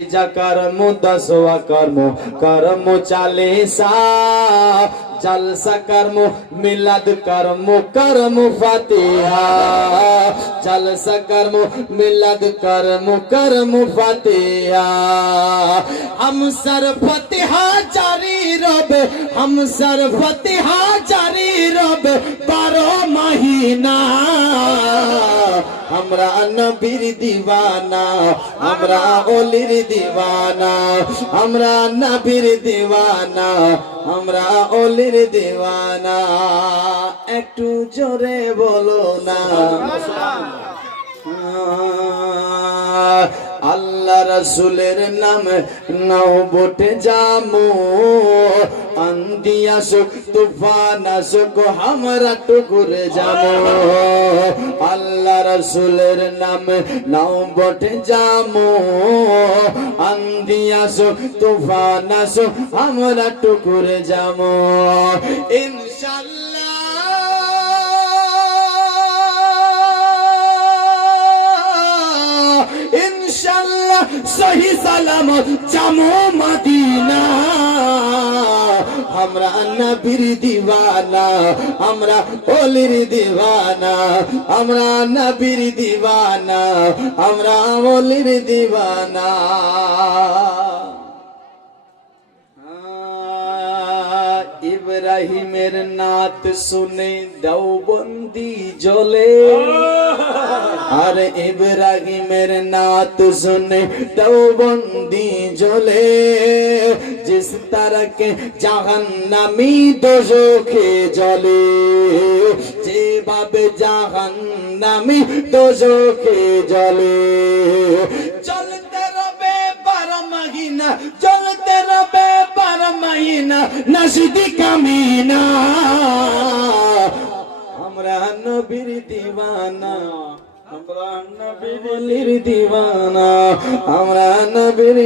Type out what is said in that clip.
कर्म दसवा कर्म चालीसा जलसा कर्म मिलाद कर्म फातिहा जलसा कर्म मिलाद कर्म फातिहा हम सर फतिहा जारी रब हम सर फतिहा जारी रब 12 महीना हमरा नबीर दीवाना हमरा ओलिर दीवाना हमरा नबीर दीवाना हमरा ओलिर दीवाना একটু জোরে বলো না আল্লাহ রাসূলের নাম নাও বটে জামো আন্ধি আসুক তুফান আসুক আমরা টুকুরে যাবো আল্লাহ রাসূলের নাম নাও বটে জামো আন্ধি আসুক তুফান আসুক আমরা টুকুরে যাবো ইনশাআল্লাহ इंशाल्लाह सही सलामत जामो मदीना हमरा नबीर दीवाना हमरा ओलिर दीवाना हमरा नबीर दीवाना हमरा ओलिर दीवाना इब्राहिमेर नात सुने देवबंदी जले আর ইব্রাহিমের नात सुने देवबंदी जले जिस तरह के জাহান্নামী দোজখে জ্বলে যেভাবে জাহান্নামী দোজখে জ্বলে চলতে রবে 12 মহিনা চলতে রবে 12 মহিনা নসিদি কামিনা हमरा नबीर दीवाना हमरा नबीर दीवाना हमरा नबीर